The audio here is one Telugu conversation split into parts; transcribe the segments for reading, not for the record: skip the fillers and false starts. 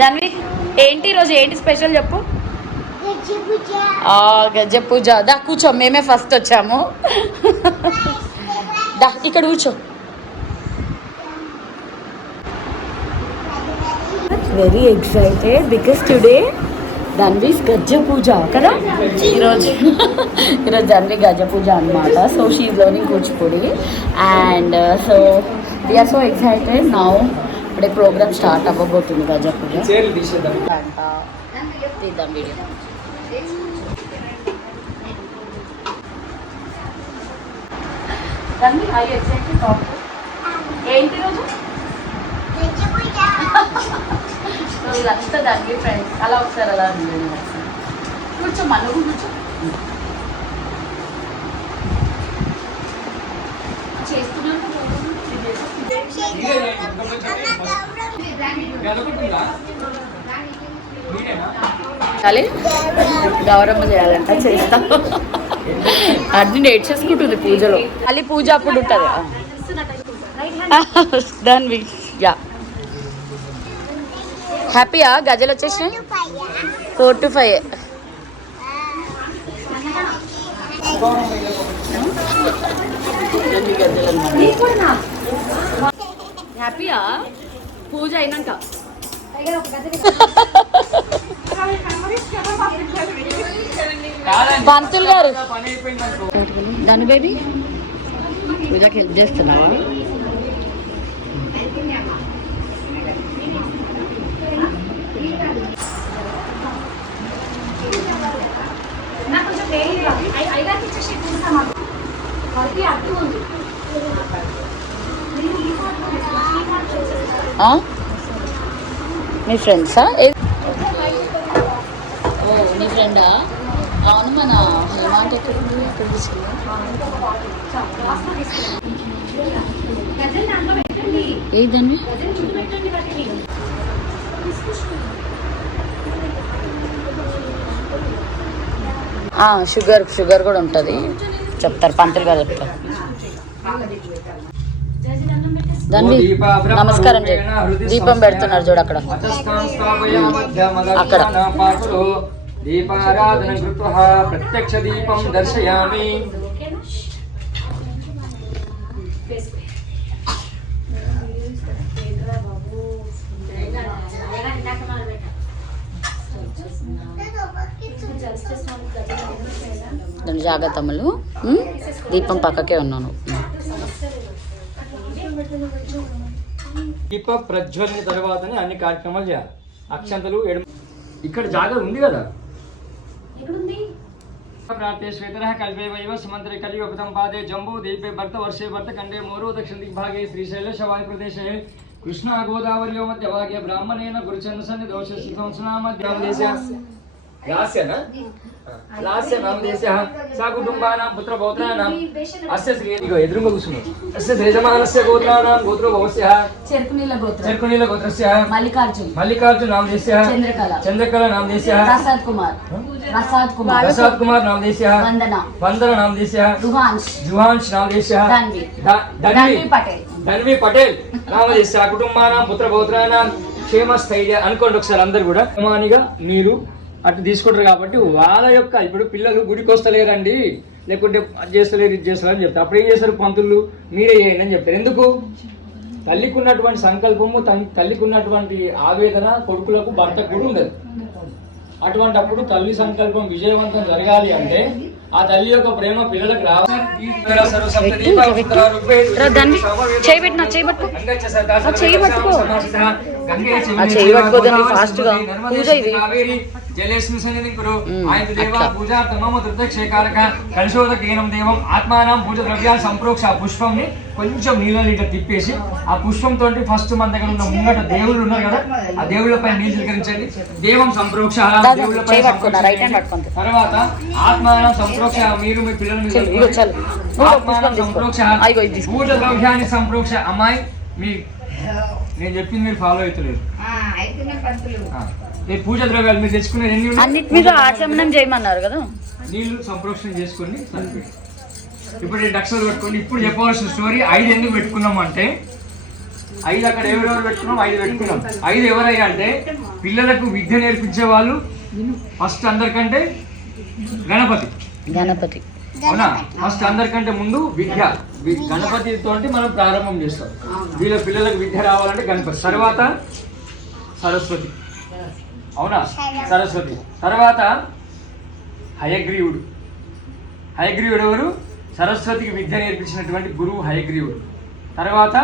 దాన్ని ఏంటి ఈరోజు ఏంటి స్పెషల్ చెప్పు. గజ్జ పూజ. దా కూర్చో, మేమే ఫస్ట్ వచ్చాము. దా ఇక్కడ కూర్చో. Very excited because today Dhanvi's Gajja Puja కదా. ఈరోజు ధన్వి గజ్జ పూజ అనమాట. So she learning Kuchipudi and so we are so excited now. ఇప్పుడే ప్రోగ్రామ్ స్టార్ట్ అవ్వబోతుంది గజ్జ పూజ. తీద్దాం video. Dhanvi I excited talk. ఏంటి రోజు ఇదంతా ధన్వి ఫ్రెండ్స్. అలా ఒకసారి అలా కూర్చోమ్మా, నువ్వు కూర్చో. చేస్తున్నాను గౌరమ్మ చేయాలంట, చేస్తాం. అర్జున్ ఏడ్ చేసుకుంటుంది పూజలో. మళ్ళీ పూజ అప్పుడు ఉంటుంది ధన్వి. యా హ్యాపీయా? గజలు వచ్చేసినాయి 4 to 5. హ్యాపీయా? పూజ అయినాక పంతులు గారు ధను బేబీ పూజకి హెల్ప్ చేస్తున్నావా? మీ ఫ్రెండ్సా? ఓ నీ ఫ్రెండా? అవును, మన హేమాంట్ ఎక్కడ ఉంది? ఎక్కడ తీసుకున్నా? ఏదండి షుగర్ కూడా ఉంటుంది చెప్తారు, పంతులు గారు చెప్తారు. దాన్ని నమస్కారం చేయి. దీపం పెడుతున్నారు చూడు అక్కడ అక్కడ. దీపారాధన కృత్వః ప్రత్యక్ష దీపం దర్శయామి. జాగ్రత్తమ్మలు. దీపం పక్కకే ఉన్నాను. దీప ప్రజ్వలన తర్వాతనే అన్ని కార్యక్రమాలు చేయాలి. అక్షంతలు ఇక్కడ జాగ్రత్త ఉంది కదా. శ్వేతరః కల్పే వైవ సమంత్రే కలియుగపథం పాదే జంబూ దీపే భర్త వర్షే భర్త కండే మోరు దక్షిణ దిగ్భాగే శ్రీశైల శవాయి ప్రదేశే కృష్ణా గోదావరి మధ్య భాగే బ్రాహ్మణేన గురుచంద్ర సన్ని దోష సా కుటుంబానాం పుత్ర పౌత్రానాం అస్య శ్రీ ఎదురుగా కూర్చున్నాడు. అస్య శ్రీజమానస్య గోత్రానాం గోత్రో భవస్య చెర్కునీల గోత్రస్య మల్లికార్జున నామదేశ చంద్రకళ నామదేశ ప్రసాద్ కుమార్ నామదేశ వందన నామదేశ జుహాన్స్ నామదేశ ధన్వి పటేల్ నామదేశ కుటుంబానాం పుత్ర పౌత్రానాం క్షేమస్థైర్య అనుకోండి ఒకసారి అందరు కూడా. సమానిగా మీరు అటు తీసుకుంటారు కాబట్టి వాళ్ళ యొక్క ఇప్పుడు పిల్లలు గుడికి వస్తలేరండి, లేకుంటే అది చేస్తలేరు ఇది చేస్తారు అని చెప్తారు. అప్పుడు ఏం చేస్తారు పంతులు? మీరే చేయండి అని చెప్తారు. ఎందుకు? తల్లికి ఉన్నటువంటి సంకల్పము, తల్లికి ఉన్నటువంటి ఆవేదన కొడుకులకు భర్తకు కూడా ఉండదు. అటువంటి అప్పుడు తల్లి సంకల్పం విజయవంతం జరగాలి అంటే ఆ తల్లి యొక్క ప్రేమ పిల్లలకు రావాలి. జలేస్మి సన్నిధిం కురు ఆయన దేవ పూజార్థమమ దుర్దక్షేకారక కలశోదకేనం దేవం ఆత్మానం పూజ ద్రవ్యాలు సంప్రోక్ష. ఆ పుష్పంని కొంచెం నీళ్ళ లీటర్ తిప్పేసి ఆ పుష్పం తోటి ఫస్ట్ మన దగ్గర ఉన్న ముంగట దేవుళ్ళు ఉన్నారు కదా, ఆ దేవుళ్ళపై నీళ్ళు చిలకరించండి. దేవం సంప్రోక్ష, దేవుళ్ళపై తర్వాత ఆత్మానం సంప్రోక్ష. మీరు మీ పిల్లలు ఆత్మానం సంప్రోక్ష, పూజ ద్రవ్యాన్ని సంప్రోక్ష. అమ్మాయి మీ నేను చెప్పింది మీరు ఫాలో అవుతలేదు. పూజ ద్రవ్యాలు మీరు తెచ్చుకునే అన్నిటి మీద ఆచమనం చేయమన్నారు కదా. నీళ్లు సంప్రోక్షణ చేసుకుని ఇప్పుడు అక్షరాలు పెట్టుకోండి. ఇప్పుడు చెప్పవలసిన స్టోరీ 5 ఎందుకు పెట్టుకున్నాం అంటే 5 అక్కడ ఎవరెవరు పెట్టుకున్నాం, 5 పెట్టుకున్నాం. 5 ఎవరయ్యా అంటే పిల్లలకు విద్య నేర్పించే వాళ్ళు ఫస్ట్ అందరికంటే గణపతి అవునా. ఫస్ట్ అందరికంటే ముందు విద్య, గణపతితో మనం ప్రారంభం చేస్తాం. వీళ్ళ పిల్లలకు విద్య రావాలంటే గణపతి, తర్వాత సరస్వతి అవునా, సరస్వతి తర్వాత హయగ్రీవుడు. హయగ్రీవుడు ఎవరు? సరస్వతికి విద్య నేర్పించినటువంటి గురువు హయగ్రీవుడు. తర్వాత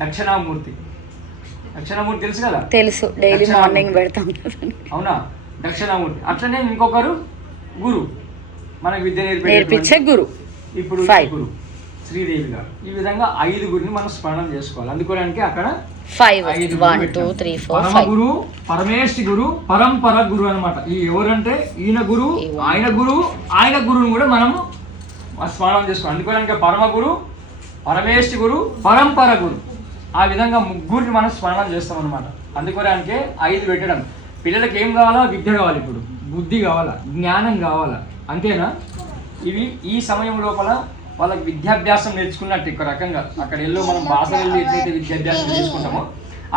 దక్షిణామూర్తి. దక్షిణామూర్తి తెలుసు కదా? తెలుసు, డైలీ మార్నింగ్ పెడతాం అవునా, దక్షిణామూర్తి. అట్లనే ఇంకొకరు గురు, మనకు విద్య నేర్పించే గురు. ఇప్పుడు గురు శ్రీదేవి గారు. ఈ విధంగా 5గురిని మనం స్మరణం చేసుకోవాలి. అందుకోడానికి అక్కడ 5 1 2 3 4 5 గురు, పరమేశ్వరి గురు, పరంపర గురు అన్నమాట. ఈ ఎవరంటే ఈయన గురు, ఆయన గురువు, ఆయన గురువుని కూడా మనము స్మరణం చేసుకోవాలి. అందుకోడానికి పరమ గురు, పరమేశ్వరి గురు, పరంపర గురు. ఆ విధంగా ముగ్గురిని మనం స్మరణం చేస్తాం అనమాట. అందుకోడానికి 5 పెట్టడం. పిల్లలకి ఏం కావాలా? విద్య కావాలి, ఇప్పుడు బుద్ధి కావాలా, జ్ఞానం కావాలా, అంతేనా? ఇవి ఈ సమయం లోపల వాళ్ళకి విద్యాభ్యాసం నేర్చుకున్నట్టు ఒక రకంగా అక్కడ మనం భాషలు ఎట్లయితే విద్యాభ్యాసం నేర్చుకుంటామో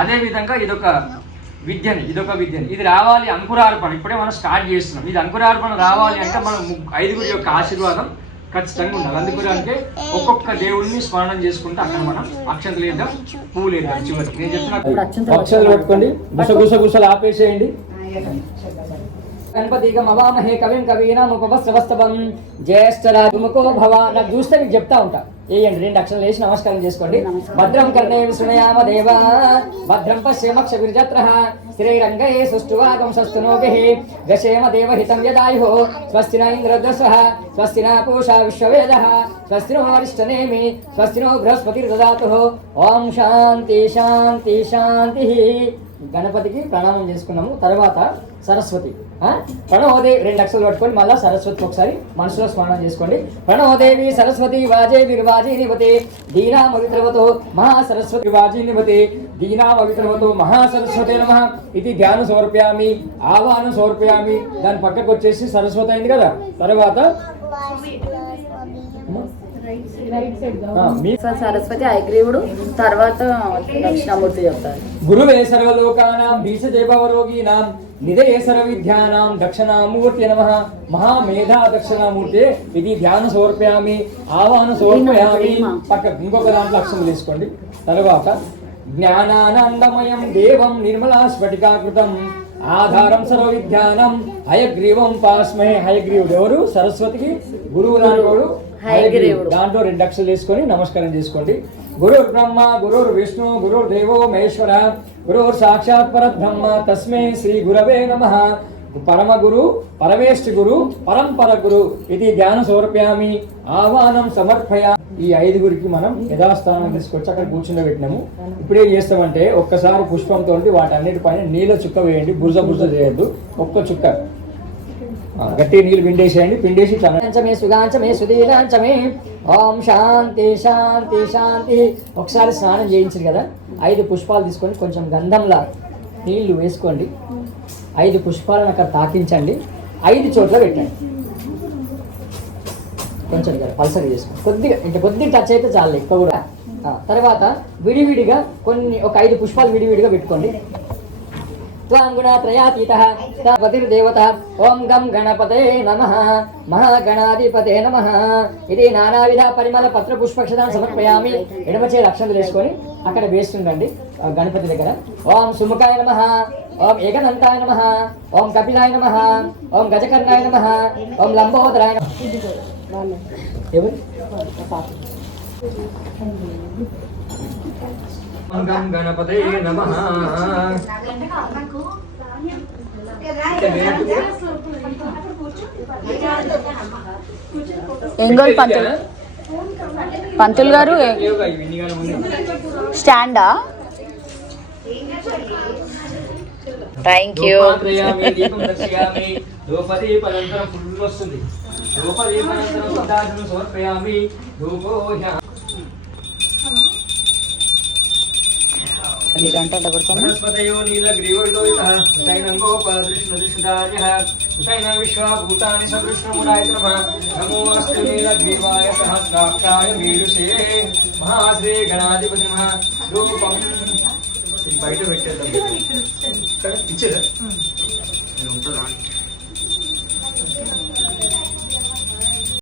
అదే విధంగా ఇదొక విద్యని ఇది రావాలి. అంకురార్పణ ఇప్పుడే మనం స్టార్ట్ చేస్తున్నాం. ఇది అంకురార్పణ రావాలి అంటే మనం 5గురి యొక్క ఆశీర్వాదం ఖచ్చితంగా ఉండాలి. అందుకోడానికి ఒక్కొక్క దేవుడిని స్మరణం చేసుకుంటే అక్కడ మనం అక్షంతలు వేద్దాం, పువ్వులు వేద్దాం. చివరికి నేను చెప్తున్నా అక్షంతలు పట్టుకోండి, గుసగుసలు ఆపేసేయండి. గణపతిగం అవామహే కవిం కవీనాముపవస్రవస్తవం జ్యేష్ఠరాజముఖో భవ. నాకు చూస్తే మీకు చెప్తా ఉంటా. వేయండి, 2 అక్షరాలు వేసి నమస్కారం చేసుకోండి. భద్రం కర్ణేవ శృణయామ దేవా, భద్రం పశ్యేమక్షవిర్జత్రః, స్థిరైరంగై సుష్ఠువాగం సస్తునోభిః, దశేమ దేవహితం యదాయుః, స్వస్తి న ఇంద్రద్వసః, స్వస్తి న పూషా విశ్వవేదః, స్వస్తి నో అరిష్టనేమి, స్వస్తి నో బృహస్పతిర్దదాతుః. ఓం శాంతి శాంతి శాంతి. గణపతికి ప్రణామం చేసుకున్నాము. తర్వాత సరస్వతి. ప్రణవోదేవి 2 అక్షరాలు పట్టుకొని మళ్ళీ సరస్వతి ఒకసారి మనసులో స్మరణ చేసుకోండి. ప్రణవోదేవి సరస్వతి వాజే విర్వాజీ నివతే దీనామవిత్రవతో మహాసరస్వతి వాజీ నివతే దీనామవిత్రవతో మహాసరస్వతే నమః ఇది ధ్యానం సమర్పయామి, ఆవాహనం సమర్పయామి. దాని పక్కకు వచ్చేసి సరస్వతి అయింది కదా. తర్వాత సరస్వతి, హయగ్రీవుడు, తర్వాత దక్షిణామూర్తి చెప్తారు. గురువే సర్వలోకానాం భీషజైభవరోగీనాం నిధయే సర్వవిద్యానాం దక్షిణామూర్తి నమః మహామేధా దక్షిణామూర్తి ఇది ధ్యానం సమర్పయామి, ఆవాహన సమర్పయామి. పక్క ఇంకొక దాంట్లో అక్షరం తీసుకోండి. తర్వాత జ్ఞానానందమయం దేవం నిర్మలా స్ఫటికాకృతం ఆధారం సర్వవిద్యానం హయగ్రీవం పాస్మే. హయగ్రీవుడు ఎవరు? సరస్వతికి గురువు నాడు హయగ్రీవుడు. దాంట్లో 2 అక్షరాలు వేసుకొని నమస్కారం చేసుకోండి. గురుర్ బ్రహ్మ గురుర్ విష్ణు గురుర్ దేవో మహేశ్వర గురుర్ సాక్షాత్ పరబ్రహ్మ తస్మై శ్రీ గురవే నమః. పరమ గురు, పరమేష్ఠి గురు, పరంపర గురు ఇది ధ్యానం సమర్పయామి, ఆహ్వానం సమర్పయా. ఈ 5గురికి మనం యథాస్థానం తీసుకొచ్చి అక్కడ కూర్చుండబెట్టినాము. ఇప్పుడు ఏం చేస్తామంటే ఒక్కసారి పుష్పంతో వాటన్నిటిపైన నీళ్ళ చుక్క వేయండి. బురద చేయొద్దు, ఒక్క చుక్క గట్టి నీళ్ళు పిండేసేయండి. పిండేసి చమే సుగాంచమే సుధీరాంచమే. ఓం శాంతి శాంతి శాంతి. ఒకసారి స్నానం చేయించారు కదా, 5 పుష్పాలు తీసుకొని కొంచెం గంధంలా నీళ్లు వేసుకోండి. 5 పుష్పాలను అక్కడ తాకించండి. 5 చోట్ల పెట్టండి. కొంచెం పల్సరి చేసుకోండి. కొద్దిగా టచ్ అయితే చాలు, ఎక్కువ కూడా. తర్వాత విడివిడిగా ఒక 5 పుష్పాలు విడివిడిగా పెట్టుకోండి. త్వాం గుణాత్రయాతీతః గణపతిర్దేవతః. ఓం గం గణపతే నమః మహాగణాధిపతే నమః ఇది నానావిధ పరిమళ పత్ర పుష్పక్షదాన్ని సమర్పయామి. ఎడమచే అక్షంతలు వేసుకొని అక్కడ వేస్తుండండి గణపతి దగ్గర. ఓం సుముఖాయ నమః, ఓం ఏకదంతాయ నమః, ఓం కపిలాయ నమః, ఓం గజకర్ణాయ నమః, ఓం లంబోదరాయ నమః. గం గణపతే నమః. పంతులు గారు స్టాండా? Thank you. వనస్పతయో నీలగ్రీవలోహితః ఉదయనం గోపదృష్ణదృష్టార్యః ఉదయన విశ్వభూతాని సదృష్ణముడాయ నమః. నమోऽस्तु నీలగ్రీవాయ సహస్రాక్షాయ మేరుషే మహాశ్రీ గణాధిపతి నమః. రూపం బయట పెట్టేద్దాం. ఇచ్చేదా నేను ఉంటుందా